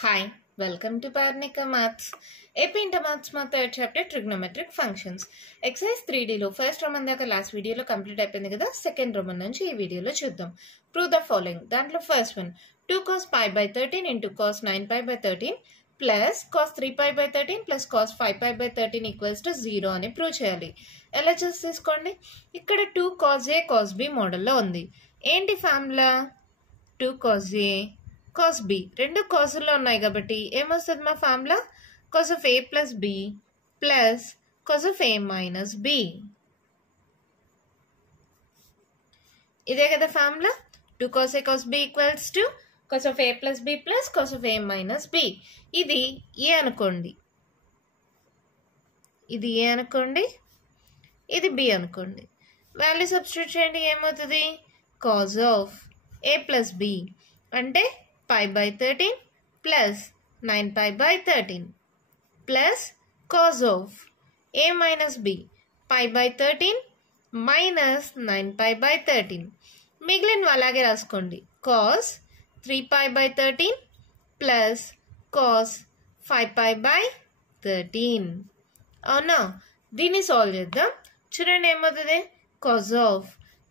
Hi, welcome to Parnika Maths. AP Inter Maths మా third chapter trigonometric functions. Exercise 3Dలో first roman దాకా last వీడియోలో complete అయిపోయింది కదా. సెకండ్ రోమన్ నుంచి ఈ వీడియోలో చూద్దాం. Prove the following. దాంట్లో first one 2 cos pi by 13 into cos 9 pi by 13 plus cos 3 pi by 13 plus cos 5 pi by 13 equals to 0 అని ప్రూవ్ చేయాలి. ఎలా చూసి తీసుకోండి. ఇక్కడ 2 cos A cos B మోడల్లో ఉంది. ఏంటి formula? 2 cos A cos B రెండు కాసుల్లో ఉన్నాయి కాబట్టి ఏమొస్తుంది మా formula? cos of A plus B plus cos of A minus B. ఇదే కదా formula. 2 cos A cos B equals to cos of A plus B plus cos of A minus B. ఇది A అనుకోండి, ఇది A అనుకోండి, ఇది B అనుకోండి. Value substitute చేయండి. ఏమవుతుంది? cos of A plus B అంటే pi by 13 plus 9 pi by 13 plus cos of A minus B pi by 13 minus 9 pi by 13. మిగిలిన అలాగే రాసుకోండి. cos 3 pi by 13 plus cos 5 pi by 13. అవునా? దీన్ని solve చేద్దాం. చూడండి ఏమవుతుంది? cos of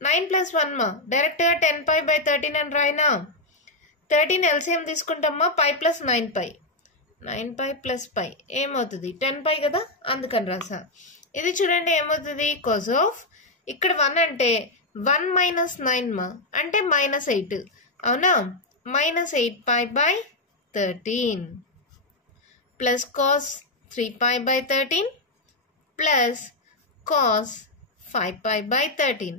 9 plus 1 మా డైరెక్ట్గా 10 pi by 13 అని రాయినా. 13 LCM తీసుకుంటామా? పై ప్లస్ 9 పై, 9 పై ప్లస్ పై ఏమవుతుంది? 10 పై కదా, అందుకని రాసా. ఇది చూడండి ఏమవుతుంది? cos of ఇక్కడ 1 అంటే 1 మైనస్ 9 మా అంటే మైనస్ 8. అవునా? Minus 8 pi by 13 plus cos 3 pi by 13 plus cos 5 pi by 13.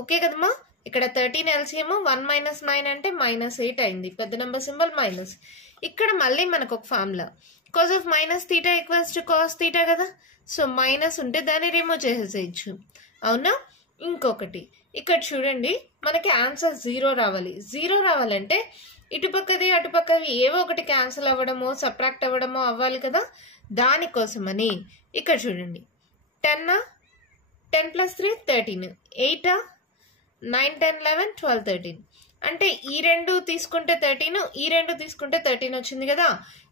Okay కదమ్మా? ఇక్కడ 13 LCM 1 మైనస్ 9 అంటే మైనస్ 8 అయింది. పెద్ద నెంబర్ సింబల్ మైనస్. ఇక్కడ మళ్ళీ మనకు ఒక formula cos of minus theta equals to cos theta కదా. సో మైనస్ ఉంటే దాన్ని రిమూవ్ చేసేసేయచ్చు. అవునా? ఇంకొకటి ఇక్కడ చూడండి, మనకి ఆన్సర్ 0 రావాలి. 0 రావాలంటే ఇటుపక్కది అటుపక్కది ఏవో ఒకటి క్యాన్సిల్ అవ్వడమో సబ్ట్రాక్ట్ అవ్వడమో అవ్వాలి కదా. దానికోసమని ఇక్కడ చూడండి 10 ప్లస్ 3 13, 8 9 10 11 12 13 అంటే ఈ రెండు తీసుకుంటే 13, ఈ రెండు తీసుకుంటే 13 వచ్చింది కదా.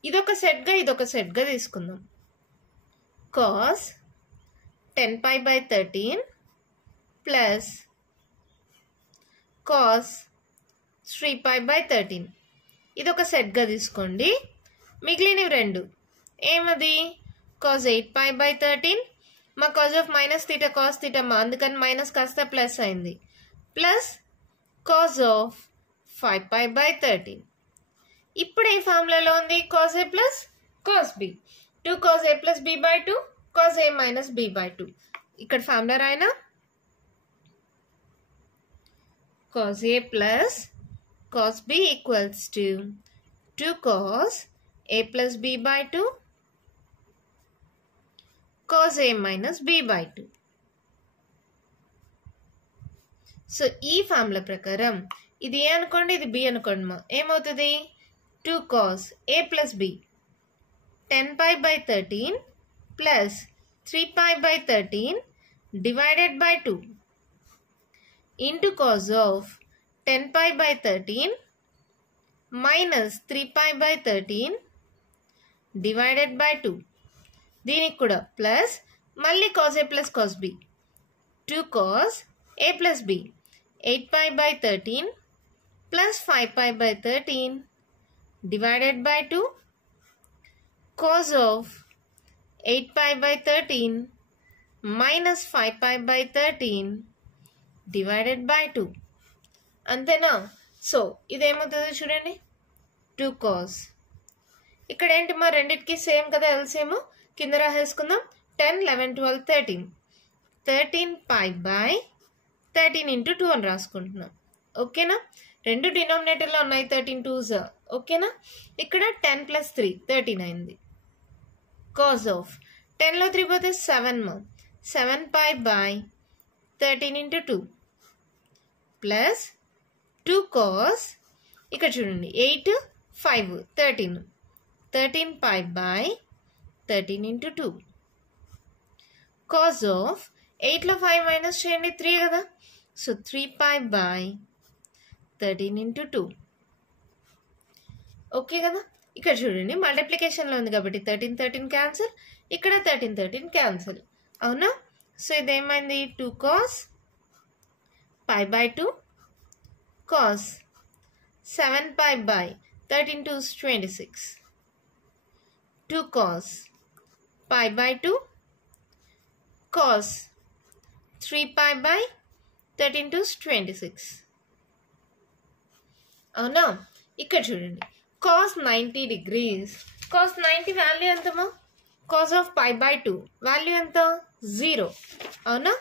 ఇదొక సెట్గా ఇదొక సెట్గా తీసుకుందాం. cos 10 pi by 13 plus cos 3 pi by 13 ఇదొక సెట్గా తీసుకోండి. మిగిలినవి రెండు ఏమది? cos 8 pi by 13 మా cos of minus theta cos theta మా అందుకని మైనస్ కాస్త ప్లస్ అయింది plus cos of 5 pi by 13. ఇప్పుడు ఈ ఫార్ములాలో ఉంది cos A plus cos B. 2 cos A plus B by 2 cos A minus B by 2. ఇక్కడ formula రాయనా? cos A plus cos B equals to 2 cos A plus B by 2 cos A minus B by 2. So ఈ formula ప్రకారం ఇది ఏ అనుకోండి, ఇది B అనుకోండి మా ఏమవుతుంది? 2 cos A plus B 10 pi by 13 plus 3 pi by 13 divided by 2 into cos of 10 pi by 13 minus 3 pi by 13 divided by 2. దీనికి కూడా ప్లస్ మళ్ళీ cos A plus cos B 2 cos A plus B 8 pi by 13 plus 5 pi by 13 divided by 2 cos of 8 pi by 13 minus 5 pi by 13 divided by 2. అంతేనా? So ఇదేమవుతుందో చూడండి 2 cos. ఇక్కడ ఏంటి మా రెండిటికి same కదా LCM. కింద రాసేసుకుందాం 10 11 12 13 13 pi by 13 into 2 అని రాసుకుంటున్నాం. ఓకేనా? రెండు డినామినేటర్లో ఉన్నాయి 13 2s. ఓకేనా? ఇక్కడ 10 ప్లస్ 3 13 అయింది. cos of 10లో 3 పోతే 7 మా 7 pi by 13 into 2 plus 2 cos ఇక్కడ చూడండి 8 5 13 pi by 13 into 2 cos of 8లో 5 minus చేయండి 3 కదా. So 3 pi by 13 into 2. Okay కదా. ఇక్కడ చూడండి మల్టిప్లికేషన్లో ఉంది కాబట్టి 13 క్యాన్సిల్, ఇక్కడ 13 క్యాన్సిల్. అవునా? సో ఇదేమైంది 2 cos pi by 2 cos 7 pi by 13 2's 26. 2 cos pi by 2 cos 3 pi by 13 2's 26. అవునా? ఇక్కడ చూడండి cos 90 degrees. cos 90 వాల్యూ ఎంతమా? cos of pi by 2 value ఎంత? 0. అవునా?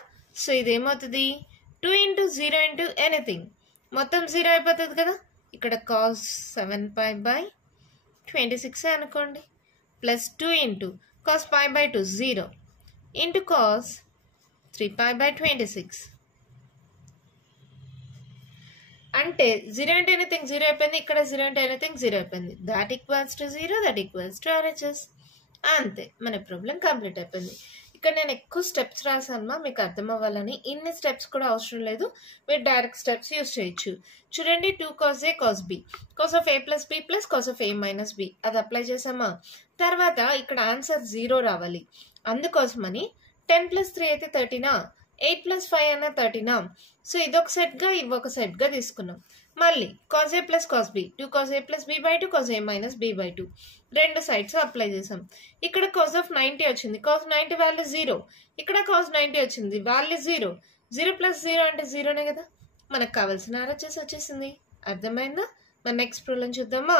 సో ఇదేమవుతుంది 2 into 0 into anything మొత్తం 0 అయిపోతుంది కదా. ఇక్కడ cos 7 pi by 26 అనుకోండి plus 2 into cos pi by 2 0 into cos 3 pi by 26. అంటే 0 into anything 0 అయిపోయింది, ఇక్కడ 0 into anything 0 అయిపోయింది. That equals to 0, that equals to RHS. అంతే, మన ప్రాబ్లం కంప్లీట్ అయిపోయింది. ఇక్కడ నేను ఎక్కువ స్టెప్స్ రాసాను, మీకు అర్థం అవ్వాలని. ఇన్ని స్టెప్స్ కూడా అవసరం లేదు, మీరు డైరెక్ట్ స్టెప్స్ యూజ్ చేయొచ్చు. చూడండి 2 cos A cos B cos of A plus B plus cos of A minus B అది అప్లై చేసామా. తర్వాత ఇక్కడ ఆన్సర్ 0 రావాలి. అందుకోసమని 10 plus 3 అయితే 13, 8 plus 5 అన్న 13. సో ఇదొక సెట్గా ఇవొక సెట్గా తీసుకున్నాం. మళ్ళీ cos A plus cos B 2 cos A plus B by 2 cos A minus B by 2 రెండు సైడ్స్ అప్లై చేసాం. ఇక్కడ cos of 90 వచ్చింది, cos 90 వాల్యూ 0. ఇక్కడ cos 90 వచ్చింది, వాల్యూ 0. 0 plus 0 అంటే 0నే కదా. మనకు కావాల్సిన RHS వచ్చేసింది. అర్థమైందా? మన నెక్స్ట్ ప్రాబ్లం చూద్దామా.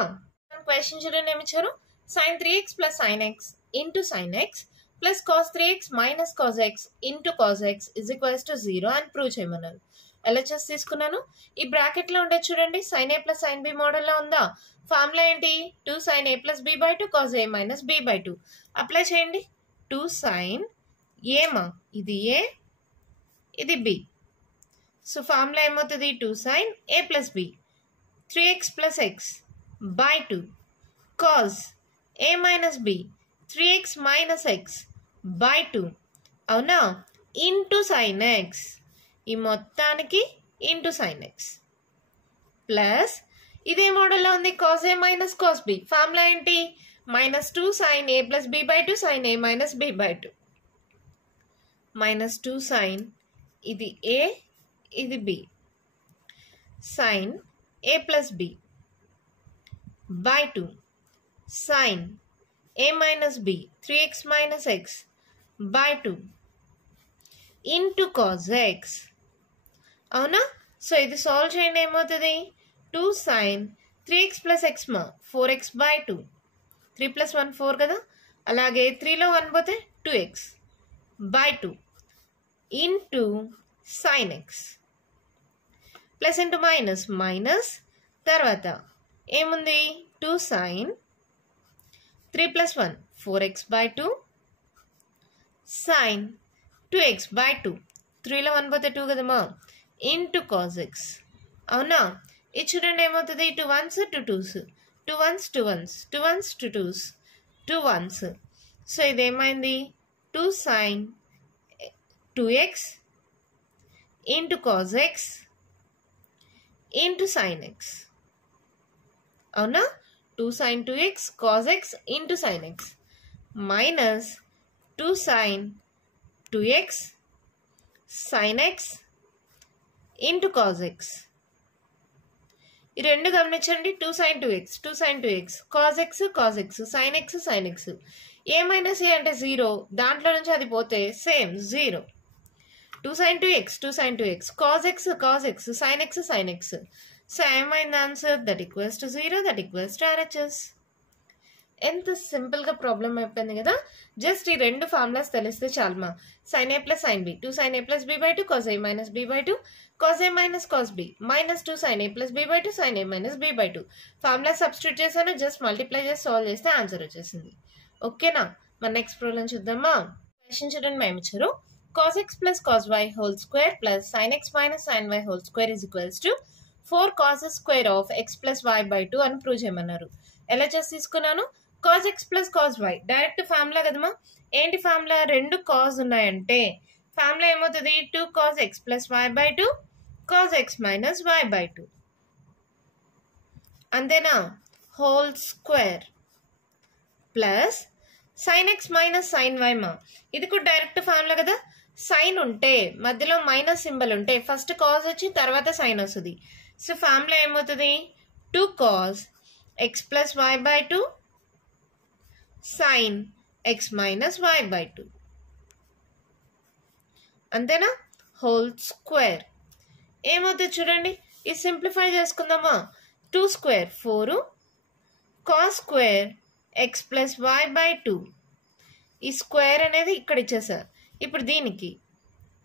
క్వశ్చన్ చూడండి ఏమి ఇచ్చారు. sin 3x plus sin x into sin x plus cos 3x minus cos x into cos x is equals to 0 అని ప్రూవ్ చేయమన్నారు. LHS తీసుకున్నాను. ఈ బ్రాకెట్ లో ఉండే చూడండి sin a plus sin b model లో ఉందా. ఫార్ములా ఏంటి? 2 sin a plus b by 2 cos a minus b by 2 apply చేయండి. 2 sin a మా ఇది a ఇది b. సో ఫార్ములా ఏమవుతుంది? 2 sin a plus b 3x plus x by 2 cos a minus b 3x minus x by 2 అవునా, into sin x. ఈ మొత్తానికి into sin x plus ఇదే మోడల్లో ఉంది cos a minus cos b. Formula ఏంటి? minus 2 sin a plus b by 2 sin a minus b by 2 minus 2 sin ఇది a ఇది b sin a plus b by 2 sin a minus b 3x minus x by 2 into cos x. అవునా? So ఇది solve చేయండి. ఏమవుతుంది? 2 sin 3x plus x మా 4x by 2 3 plus 1 4 కదా. అలాగే 3లో 1 పోతే 2x by 2 into sin x plus into minus minus తర్వాత ఏముంది? 2 sin 3 plus 1 4x by 2 sin 2x by 2 3లో 1 పోతే 2 కదమ్మా ఇంటూ cos x. అవునా? ఇది చూడండి ఏమవుతుంది? 2 1s 2 2s 2 1s 2 1s 2 1s 2 2s 2 1s. So ఇదేమైంది? 2 sin 2x into cos x into sin x. అవునా? 2 sin 2x cos x into sin x minus 2 sin 2x sin x ఇంటూ cos x. ఈ రెండు గమనించండి. 2 sin 2x 2 sin 2x cos x cos x sin x sin x. ఏ minus ఏ అంటే 0, దాంట్లో నుంచి అది పోతే same 0. 2 sin 2x 2 sin 2x cos x cos x sin x sin x. So ఏమైంది answer? That equals to 0, that equals to RHS. ఎంత సింపుల్గా problem అయిపోయింది కదా. జస్ట్ ఈ రెండు ఫార్ములాస్ తెలిస్తే చాలమా. sin a plus sin b 2 sin a plus b by 2 cos a minus b by 2 cos a minus cos b minus 2 sin a plus b by 2 sin a minus b by 2 formula substitute చేశాను. Just multiply చేసి solve చేస్తే answer వచ్చేసింది. ఓకేనా? మన next problem చూద్దామా. Question చూడండి మేము ఇచ్చారు. cos x plus cos y whole square plus sin x minus sin y whole square is equals to 4 cos square of x plus y by 2 అని ప్రూవ్ చేయమన్నారు. ఎలా చేసి తీసుకున్నాను? cos x plus cos y direct formula కదమ్మా. ఏంటి formula? రెండు cos ఉన్నాయంటే formula ఏమవుతుంది? 2 cos x plus y by 2 cos x minus y by 2 అంతేనా? Whole square plus sine X minus sine Y మా. ఇది కూడా డైరెక్ట్ ఫార్ములా కదా. సైన్ ఉంటే మధ్యలో మైనస్ సింబల్ ఉంటే ఫస్ట్ కాస్ వచ్చి తర్వాత సైన్ వస్తుంది. సో ఫార్ములా ఏమవుతుంది, 2 cos x plus y by 2 sin x minus y by 2. అంతేనా, హోల్ స్క్వేర్. ఏమవుతుంది చూడండి, ఇది సింప్లిఫై చేసుకుందామా. 2 square 4 cos square x plus y by 2. ఈ స్క్వేర్ అనేది ఇక్కడ ఇచ్చేసారు. ఇప్పుడు దీనికి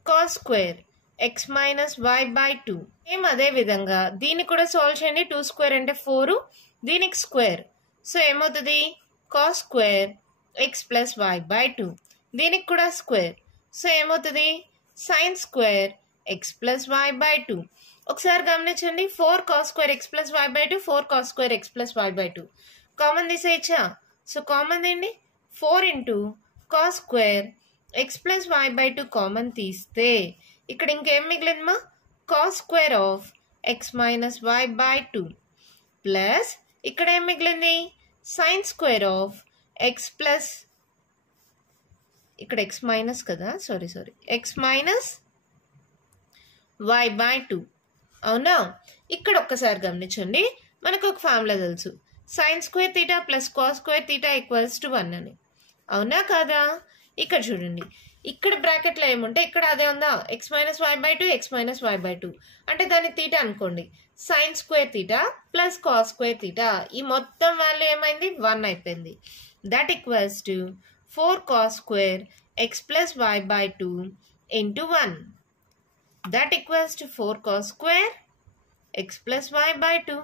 cos square x minus y by 2. Same అదే విధంగా దీనికి కూడా సాల్వ్ చేయండి. 2 square అంటే 4, దీనికి స్క్వేర్. సో ఏమవుతుంది, cos square x plus y by 2. దీనికి కూడా స్క్వేర్. సో ఏమవుతుంది, sin square x plus y by 2. ఒకసారి గమనించండి, 4 cos square x plus y by 2, 4 cos square x plus y by 2. Common తీసేయచ్చా. సో కామన్ ఏంటి, 4 into cos square x plus y by 2 common తీస్తే ఇక్కడ ఇంకేం మిగిలిందమ్మా, cos square of x minus y by 2 plus ఇక్కడ ఏం మిగిలింది, sin square of x plus, ఇక్కడ x మైనస్ కదా, sorry x minus y by 2. అవునా. ఇక్కడ ఒక్కసారి గమనించండి, మనకు ఒక ఫార్ములా తెలుసు, sin square theta plus cos square theta equals to 1 అని. అవునా కాదా. ఇక్కడ చూడండి, ఇక్కడ బ్రాకెట్లో ఏముంటే ఇక్కడ అదే ఉందా, x minus y by 2 x minus y by 2 అంటే దాన్ని తీటా అనుకోండి. sin square theta plus cos square theta, ఈ మొత్తం వాల్యూ ఏమైంది, 1 అయిపోయింది. That equals to 4 cos square x plus y by 2 into 1. That equals to 4 cos square x plus y by 2.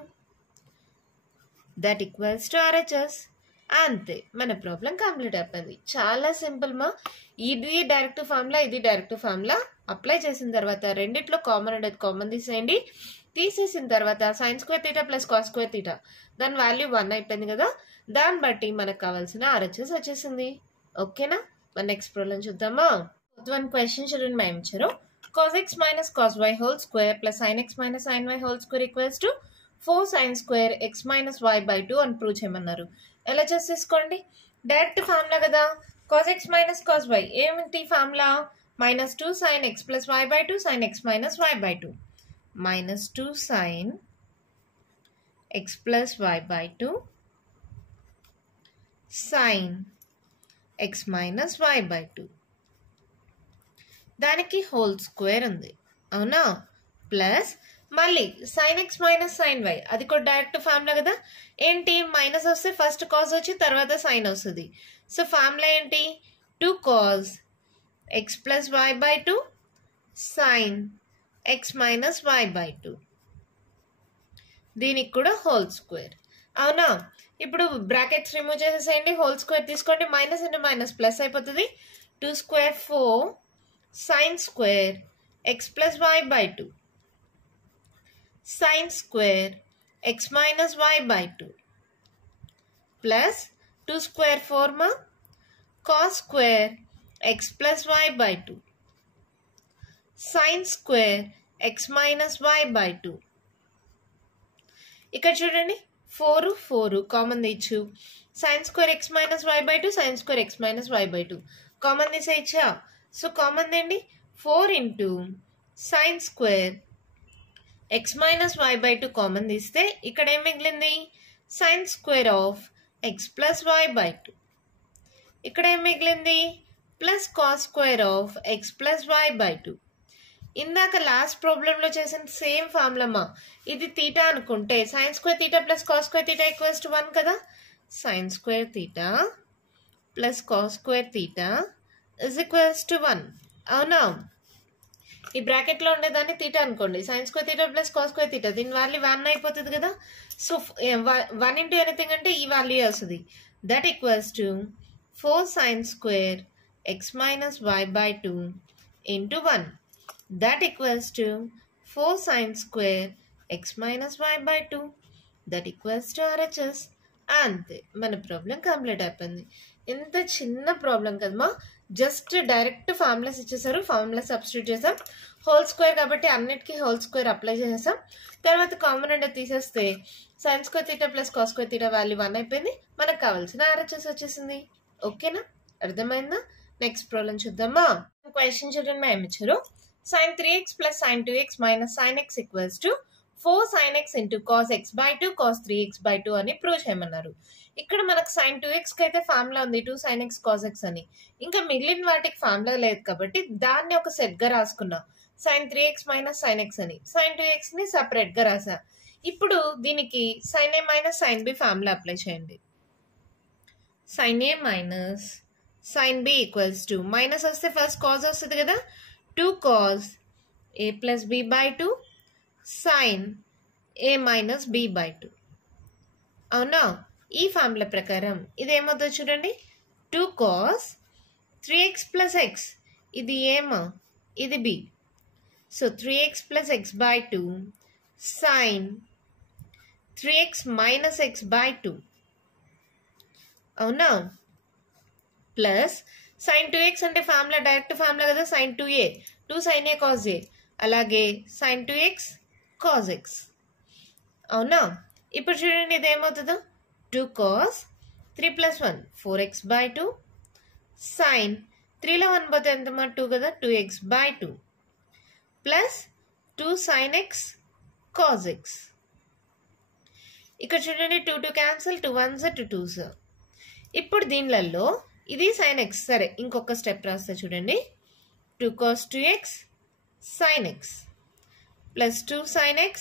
That equals to RHS. అంతే, మన problem complete అయిపోయింది. చాలా simple మా. ఇది డైరెక్ట్ ఫార్ములా, ఇది డైరెక్ట్ ఫార్ములా. అప్లై చేసిన తర్వాత రెండిట్లో కామన్ అనేది కామన్ తీసేయండి. తీసేసిన తర్వాత sine square theta plus cos square theta, దాని వాల్యూ 1 అయిపోయింది కదా. దాన్ని బట్టి మనకు కావాల్సిన RHS వచ్చేసింది. ఓకేనా, మన నెక్స్ట్ ప్రాబ్లం చూద్దామా. 1 క్వశ్చన్ చూడండి, మేము ఇచ్చారు cos x minus cos y whole square plus sin x minus sin y whole square equals to 4 sin square x minus y by 2 అని ప్రూవ్ చేయమన్నారు. ఎలా చేసేసుకోండి, డైరెక్ట్ ఫార్ములా కదా. cos x minus cos y ఏమిటి formula, -2 sin x plus y by 2 sin x minus y by 2. -2 sin x plus y by 2 sin x minus y by 2. దానికి whole square ఉంది. అవునా, plus మళ్ళీ sin x minus sin y, అది కూడా direct formula కదా. ఏంటి, minus వస్తే first cos వచ్చి తర్వాత సైన్ వస్తుంది. సో ఫార్ములా ఏంటి, 2 cos x plus y by 2 sin x minus y by 2. దీనికి కూడా హోల్ స్క్వేర్. అవునా, ఇప్పుడు బ్రాకెట్స్ రిమూవ్ చేసేసేయండి, హోల్ స్క్వేర్ తీసుకోండి, మైనస్ ఇంటూ మైనస్ ప్లస్ అయిపోతుంది. 2 square 4 sin square x plus y by 2 sin square x minus y by 2 plus 2 square 4 ma cos square x plus y by 2 sin square x minus y by 2. ఇక్కడ చూడండి 4 4 common తీయచ్చు. sin square x minus y by 2 sin square x minus y by 2 common తీసేయచ్చా. So common ఏంటి, 4 into sin square x minus y by 2 common తీస్తే ఇక్కడ ఏం మిగిలింది, sin square of x plus y by 2. ఇక్కడ ఏం మిగిలింది, plus cos square of x plus y by 2. ఇందాక లాస్ట్ ప్రాబ్లంలో చేసిన సేమ్ ఫార్ములమ్మా. ఇది తీటా అనుకుంటే sin square theta plus cos square theta equals to 1 కదా. sin square theta plus cos square theta is equals to 1. అవునా, ఈ బ్రాకెట్లో ఉండేదాన్ని తీటా అనుకోండి, sin square theta plus cos square theta, దీని వాల్యూ 1 అయిపోతుంది కదా. సో 1 into ఎనీథింగ్ అంటే ఈ వాల్యూ వస్తుంది. That equals to 4 sin square x minus y by 2 into 1. That equals to 4 sin square x minus y by 2. That equals to RHS. అంతే, మన problem complete అయిపోయింది. ఇంత చిన్న ప్రాబ్లం కదమ్మా, జస్ట్ డైరెక్ట్ ఫార్ములాస్ ఇచ్చేసారు, ఫార్ములా సబ్స్టిట్యూట్ చేసాం. Whole square కాబట్టి అన్నిటికీ హోల్ స్క్వేర్ అప్లై చేసేసాం. తర్వాత కామన్ అంటే తీసేస్తే sin square theta plus cos square theta value 1 అయిపోయింది. మనకు మనకు కావాల్సిన RHS వచ్చేసింది. ఓకేనా, అర్థమైందా? నెక్స్ట్ ప్రాబ్లం చూద్దామా. క్వశ్చన్ చూడండి, మేము ఇచ్చారు sin 3x plus sin 2x minus sin x equals to 4 sin x into cos x by 2 cos 3x by 2 అని ప్రూవ్ చేయమన్నారు. ఇక్కడ మనకు sin 2x కి అయితే ఫార్ములా ఉంది 2 sin x cos x అని. ఇంకా మిగిలిన వాటికి ఫార్ములా లేదు కాబట్టి దాన్ని ఒక సెట్ గా రాసుకున్నాం, sin 3x minus sin x అని. sin 2x ని సపరేట్ గా రాసా. ఇప్పుడు దీనికి sin a minus sin b formula apply చేయండి. sin a minus sin b equals to, minus వస్తే ఫస్ట్ కాస్ వస్తుంది కదా, 2 cos a plus b by 2 sin a minus b by 2. అవునా, ఈ ఫార్ములా ప్రకారం ఇది ఏమవుతుందో చూడండి, 2 cos 3x plus x, ఇది ఏమో ఇది b, so 3x plus x by 2 sin 3x minus x by 2. అవునా, ప్లస్ sin 2x అంటే ఫార్ములా డైరెక్ట్ ఫార్ములా కదా, sin 2a 2 sin a cos a, అలాగే sin 2x cos x. అవునా, ఇప్పుడు చూడండి ఇది ఏమవుతుందో, 2 cos 3 plus 1 4x by 2 sin 3లో 1 పోతే ఎంతమా 2 కదా, 2x by 2 plus 2 sin x cos x. ఇక్కడ చూడండి 2 2 క్యాన్సిల్, 2 1s 2 2s. ఇప్పుడు దీనిలలో ఇది sin x, సరే ఇంకొక స్టెప్ రాస్తా చూడండి, 2 cos 2x sin x plus 2 sin x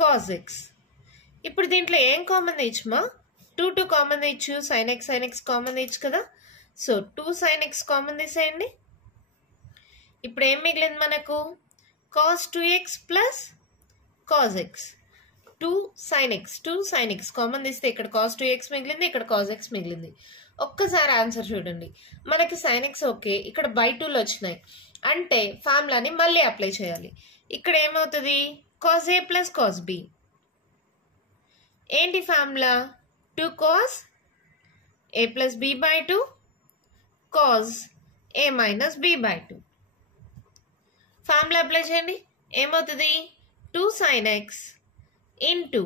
cos x. ఇప్పుడు దీంట్లో ఏం కామన్ తీయచ్చుమా, 2 2 కామన్ తీయచ్చు, sin x కామన్ తీయచ్చు కదా, సో 2 sin x కామన్ తీసేయండి. ఇప్పుడు ఏం మిగిలింది మనకు, cos 2x plus cos x, 2 sin x common తీస్తే ఇక్కడ cos 2x మిగిలింది, ఇక్కడ cos x మిగిలింది. ఒక్కసారి ఆన్సర్ చూడండి, మనకి sin x ఓకే, ఇక్కడ బై 2లో వచ్చినాయి అంటే ఫార్ములాని మళ్ళీ అప్లై చేయాలి. ఇక్కడ ఏమవుతుంది, cos a plus cos b, ఏంటి formula, 2 cos a plus b by 2 cos a minus b by 2. Formula apply చేయండి, ఏమవుతుంది 2 sin x ఇంటూ,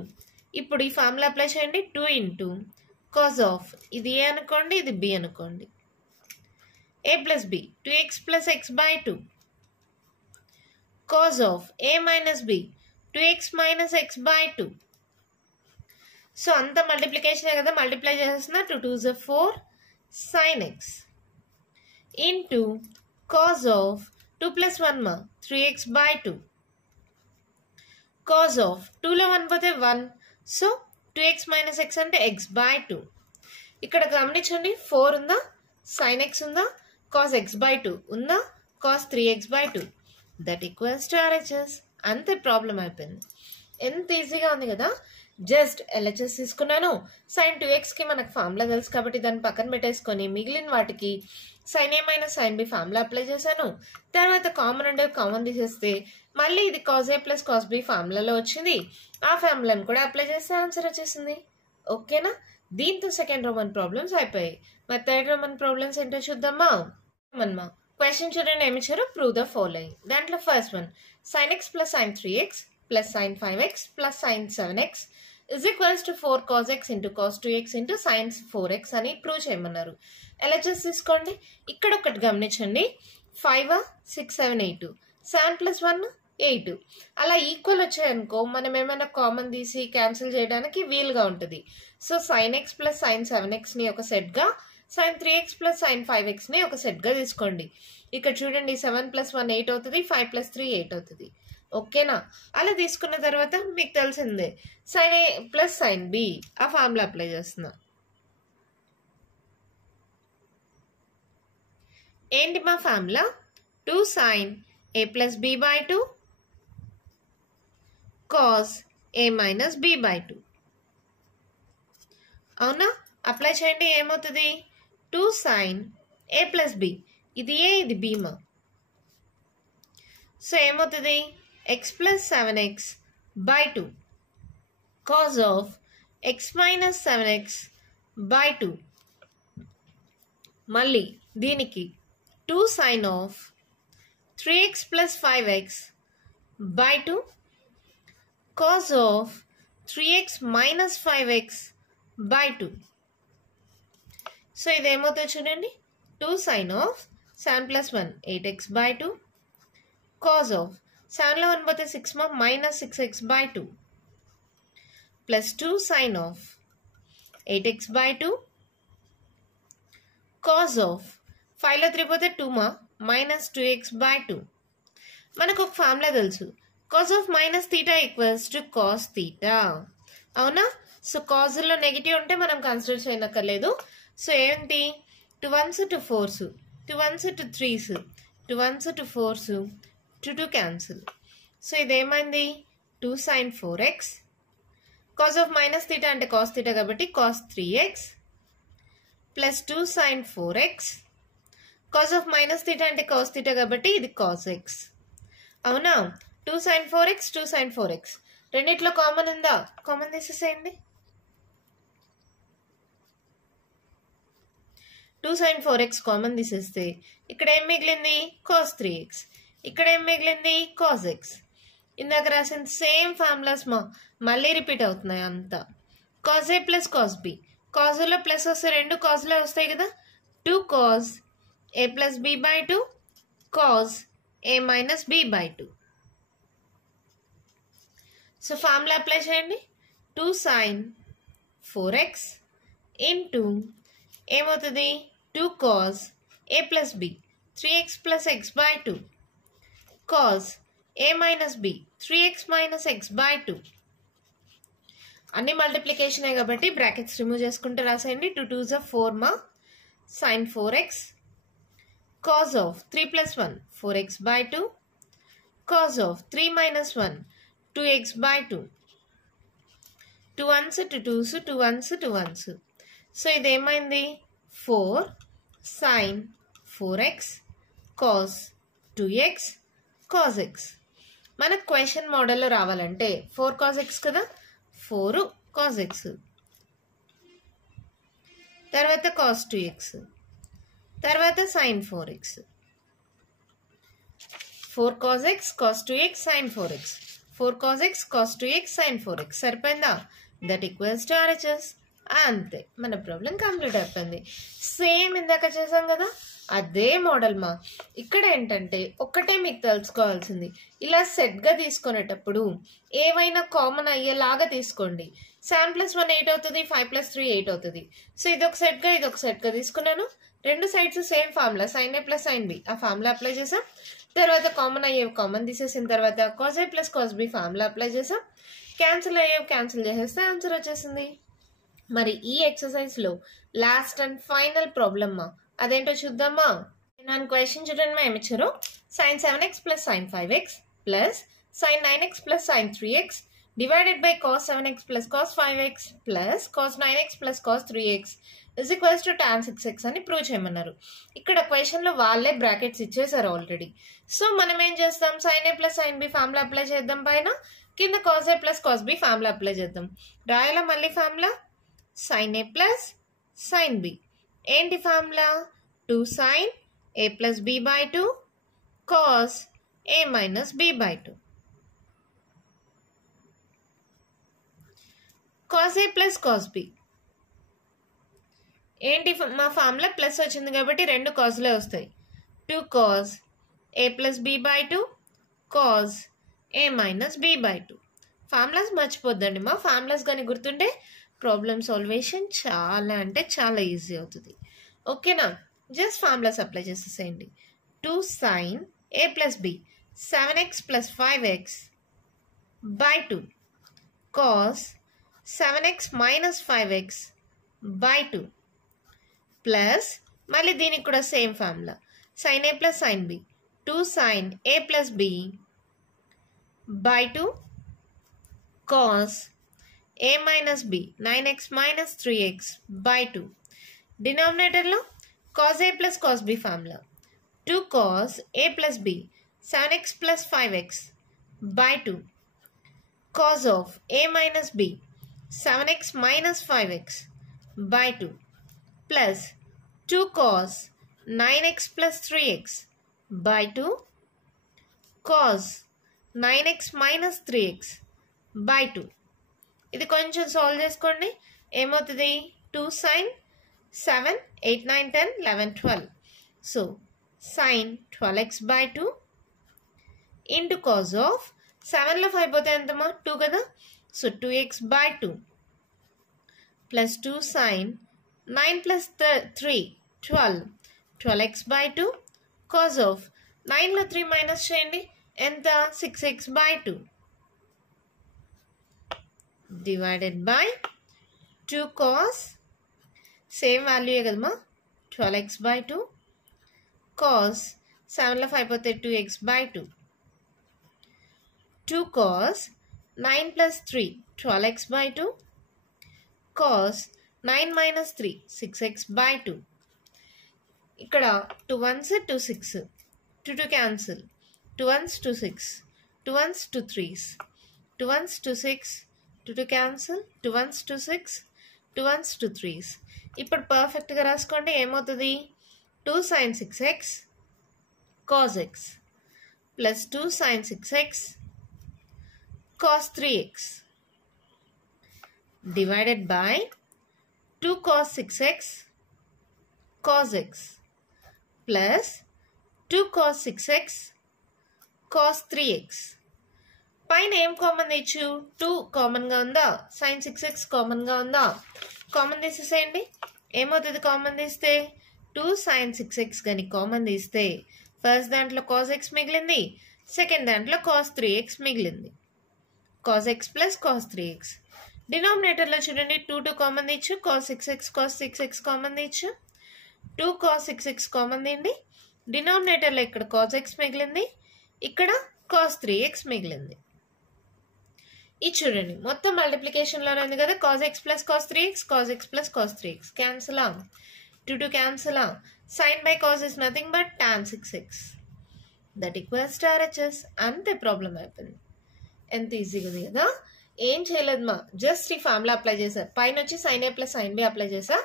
ఇప్పుడు ఈ ఫార్ములా అప్లై చేయండి, 2 ఇంటూ cos ఆఫ్, ఇది ఏ అనుకోండి ఇది b అనుకోండి, a plus b 2x plus x by 2 cos of a minus b 2x minus x by 2. So అంత మల్టిప్లికేషన్ కదా, మల్టిప్లై చేస్తున్నా, 2 2s 4 sin x ఇంటూ cos ఆఫ్ 2 ప్లస్ 1 మా 3x బై 2 cos ఆఫ్ 2లో 1 పోతే 1, సో 2x మైనస్ x అంటే x by 2. ఇక్కడ గమనించండి 4 ఉందా, sin x ఉందా, cos x బై 2 ఉందా, cos 3x by 2, that equals to RHS. అంతే ప్రాబ్లం అయిపోయింది. ఎంత ఈజీగా ఉంది కదా, జస్ట్ LHS తీసుకున్నాను, sin 2x కి మనకు ఫార్ములా తెలుసు కాబట్టి దాన్ని పక్కన పెట్టేసుకొని మిగిలిన వాటికి sin a minus sin b formula apply చేశాను. తర్వాత కామన్ అంటే కామన్ తీసేస్తే మళ్ళీ ఇది cos a plus cos b ఫార్ములాలో వచ్చింది, ఆ ఫార్ములాను కూడా అప్లై చేస్తే ఆన్సర్ వచ్చేసింది. ఓకేనా, దీంతో సెకండ్ రోమన్ ప్రాబ్లమ్స్ అయిపోయాయి. మరి థర్డ్ రోమన్ ప్రాబ్లమ్స్ ఏంటో చూద్దామా. క్వశ్చన్ చూడండి, ఏమి ఇచ్చారు, ప్రూవ్ ద ఫాలోయింగ్. దాంట్లో first one, sin x plus sin 3x plus sin 5x plus sin 7x is equals to 4 cos x into cos 2x into sin 4x అని prove చేయమన్నారు. LHS తీసుకోండి. ఇక్కడ ఒకటి గమనించండి, 5 6 7 8 7 ప్లస్ 1 8 అలా ఈక్వల్ వచ్చాయనుకో మనం ఏమైనా కామన్ తీసి క్యాన్సిల్ చేయడానికి వీలుగా ఉంటుంది. So sin x plus sin 7x ని ఒక సెట్గా, sin 3x plus sin 5x ని ఒక సెట్గా తీసుకోండి. ఇక్కడ చూడండి 7 ప్లస్ 1 8 అవుతుంది, 5 ప్లస్ 3 8 అవుతుంది. ఓకేనా, అలా తీసుకున్న తర్వాత మీకు తెలిసిందే sin a plus sin b ఆ ఫార్ములా అప్లై చేస్తున్నా. ఏంటి మా formula, 2 sin a plus b by 2 cos a minus b by 2. అవునా, అప్లై చేయండి, ఏమవుతుంది 2 sin a ప్లస్ b, ఇది a ఇది b మా, సో ఏమవుతుంది x plus 7x by 2 cos of x minus 7x by 2. మళ్ళీ దీనికి 2 sin of 3x plus 5x by 2 cos of 3x minus 5x by 2. So ఇదేమవుతుంది చూడండి, 2 sin of 7 plus 1 8x by 2 cos of 7లో 1 పోతే 6 మా minus 6x by 2 plus 2 sin of 8x by 2 cos of 5లో 3 పోతే 2 మా minus 2x by 2. మనకు ఒక formula తెలుసు, cos of minus theta equals to cos theta. అవునా? So కాజుల్లో negative ఉంటే మనం కన్సిడర్ చేయనక్కర్లేదు. సో ఏంటి, 2 1s 2 4s 2 1s 2 3s 2 1s 2 4s 2 2 cancel. So ఇదేమైంది 2 sin 4x cos of minus theta అంటే cos theta కాబట్టి cos 3x plus 2 sin 4x cos of minus theta అంటే cos theta కాబట్టి ఇది cos x. అవునా? 2 sin 4x 2 sin 4x రెండిట్లో common ఉందా? Common తీసేసేయండి. 2 sin 4x కామన్ తీసేస్తే ఇక్కడ ఏం మిగిలింది cos 3x, ఇక్కడ ఏం మిగిలింది cos x. ఇందాక రాసిన సేమ్ ఫార్ములాస్ మళ్ళీ రిపీట్ అవుతున్నాయి అంతా. cos a plus cos b, కాజులో ప్లస్ వస్తే రెండు కాజులే వస్తాయి కదా, 2 cos a plus b by 2 cos a minus b by 2. So formula apply చేయండి, 2 sin 4x ఇంటూ ఏమవుతుంది 2 cos a plus b 3x plus x by 2 cos a minus b 3x minus x by 2. అన్ని మల్టిప్లికేషనే కాబట్టి brackets remove చేసుకుంటే రాసేయండి. 2 2s 4 మా sin 4x cos of 3 plus 1 4x by 2 cos of 3 minus 1 2x by 2. 2 1s 2 2s 2 1s 2 1s. So ఇదేమైంది 4 sin 4x cos 2x cos x. మనకు question మోడల్లో రావాలంటే 4 cos x కదా, 4 cos x తర్వాత cos 2x తర్వాత sin 4x. 4 cos x cos 2x sin 4x 4 cos x cos 2x sin 4x సరిపోయిందా? That equals to RHS. అంతే, మన problem complete అయిపోయింది. సేమ్ ఇందాక చేసాం కదా అదే మోడల్ మా. ఇక్కడ ఏంటంటే ఒక్కటే మీకు తెలుసుకోవాల్సింది, ఇలా సెట్గా తీసుకునేటప్పుడు ఏవైనా కామన్ అయ్యేలాగా తీసుకోండి. 7 + 1 8 అవుతుంది, 5 + 3 8 అవుతుంది. సో ఇదొక సెట్గా తీసుకున్నాను. రెండు sides same formula sin a plus sin b, ఆ ఫార్ములా అప్లై చేసాం. తర్వాత కామన్ అయ్యేవి కామన్ తీసేసిన తర్వాత cos a plus cos b formula apply చేసాం. క్యాన్సిల్ అయ్యేవి క్యాన్సిల్ చేసేస్తే ఆన్సర్ వచ్చేసింది. మరి ఈ ఎక్సర్సైజ్లో లాస్ట్ అండ్ ఫైనల్ ప్రాబ్లమ్మా, అదేంటో చూద్దామా. నన్ను క్వశ్చన్ చూడండి, మేము ఇచ్చారు sin 7x plus sin 5x plus sin 9x plus sin 3x divided by cos 7x plus cos 5x plus cos 9x plus cos 3x is equals to tan 6x అని prove చేయమన్నారు. ఇక్కడ క్వశ్చన్లో వాళ్ళే brackets ఇచ్చేసారు already. So మనం ఏం చేస్తాం, sin a plus sin b formula apply చేద్దాం, పైన కింద cos a plus cos b formula apply చేద్దాం. రాయాలా మళ్ళీ formula, sin a plus sin b ఏంటి formula 2 sin a plus b by 2 cos a minus b by 2. cos a plus cos b ఏంటి, మా formula plus వచ్చింది కాబట్టి రెండు కాస్లే వస్తాయి. 2 cos a plus b by 2 cos a minus b by 2. Formulas మర్చిపోద్దండి, మా formulas కానీ గుర్తుంటే ప్రాబ్లమ్ సాల్వేషన్ చాలా అంటే చాలా ఈజీ అవుతుంది. ఓకేనా, జస్ట్ ఫార్ములాస్ అప్లై చేసేసేయండి. 2 sin a plus b 7x plus 5x by 2 cos 7x minus 5x by 2 plus మళ్ళీ దీనికి కూడా same formula sin a plus sin b 2 sin a plus b by 2 cos a minus b 9x minus 3x by 2. డినామినేటర్లో cos a plus cos b formula 2 cos a plus b 7x plus 5x by 2 cos of a minus b 7x minus 5x by 2 plus 2 cos 9x plus 3x by 2 cos 9x minus 3x by 2. ఇది కొంచెం solve చేసుకోండి, ఏమవుతుంది 2 sin 7, 8, 9, 10, 11, 12. So, sin 12x by 2 into cos of 7 లో 5 పోతే ఎంతమా 2 కదా. So 2x by 2 plus 2 sin 9 plus 3 12 12x by 2 cos of 9 లో 3 minus చేయండి ఎంత 6x by 2 divided by 2 cos same value కదమ్మా 12x by 2 cos 7 లో 5 పోతే 2x by 2 2 cos 9 plus 3 12x by 2 cos 9 minus 3 6x by 2 ఇక్కడ 2 1s 2 6 2 2 cancel 2 1s 2 6 2 1s 2 3s 2 1s 2 6 2 2 cancel 2 1s 2 6 2 1s 2 3s ఇప్పుడు పర్ఫెక్ట్గా రాసుకోండి ఏమవుతుంది 2 sin 6x cos x plus 2 sin 6x cos 3x divided by 2 cos 6x cos x plus 2 cos 6x cos 3x పైన ఏం common తెచ్చు 2 కామన్గా ఉందా sin 6x కామన్గా ఉందా కామన్ తీసేసేయండి ఏమవుతుంది కామన్ తీస్తే 2 sin 6x కానీ కామన్ తీస్తే ఫస్ట్ దాంట్లో cos x మిగిలింది సెకండ్ దాంట్లో cos 3x మిగిలింది cos x plus cos 3x డినామినేటర్లో చూడండి 2 2 కామన్ తీచ్చు cos 6x cos 6x common తీచ్చు 2 cos 6x కామన్ తీయండి డినామినేటర్లో ఇక్కడ cos x మిగిలింది ఇక్కడ cos 3x మిగిలింది ఇది చూడండి మొత్తం మల్టిప్లికేషన్లోనే ఉంది కదా cos x plus cos 3x cos x plus cos 3x cancel 2 2 cancel sin by cos is nothing but tan 6x that equals to RHS అంతే ప్రాబ్లం అయిపోయింది ఎంత ఈజీగా ఉంది కదా ఏం చేయలేదు మా జస్ట్ ఈ ఫార్ములా అప్లై చేసా పైన వచ్చి sin a plus sin b apply చేసా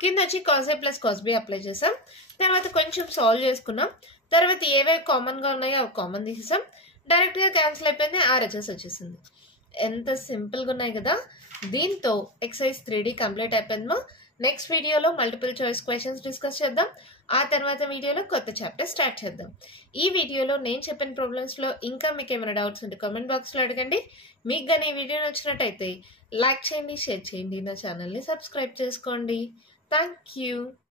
కింద వచ్చి cos a plus cos b apply చేసాం తర్వాత కొంచెం సాల్వ్ చేసుకున్నాం తర్వాత ఏవేవి కామన్గా ఉన్నాయో అవి కామన్ తీసేసాం డైరెక్ట్గా క్యాన్సిల్ అయిపోయింది RHS వచ్చేసింది ఎంత సింపుల్గా ఉన్నాయి కదా దీంతో ఎక్సర్సైజ్ 3D కంప్లీట్ అయిపోయిందమ్మా నెక్స్ట్ వీడియోలో మల్టిపుల్ చాయిస్ క్వశ్చన్స్ డిస్కస్ చేద్దాం ఆ తర్వాత వీడియోలో కొత్త చాప్టర్ స్టార్ట్ చేద్దాం ఈ వీడియోలో నేను చెప్పిన ప్రాబ్లమ్స్లో ఇంకా మీకు ఏమైనా డౌట్స్ ఉంటే కామెంట్ బాక్స్లో అడగండి మీకు కానీ ఈ వీడియో నచ్చినట్టయితే లైక్ చేయండి షేర్ చేయండి నా ఛానల్ని సబ్స్క్రైబ్ చేసుకోండి థ్యాంక్ యూ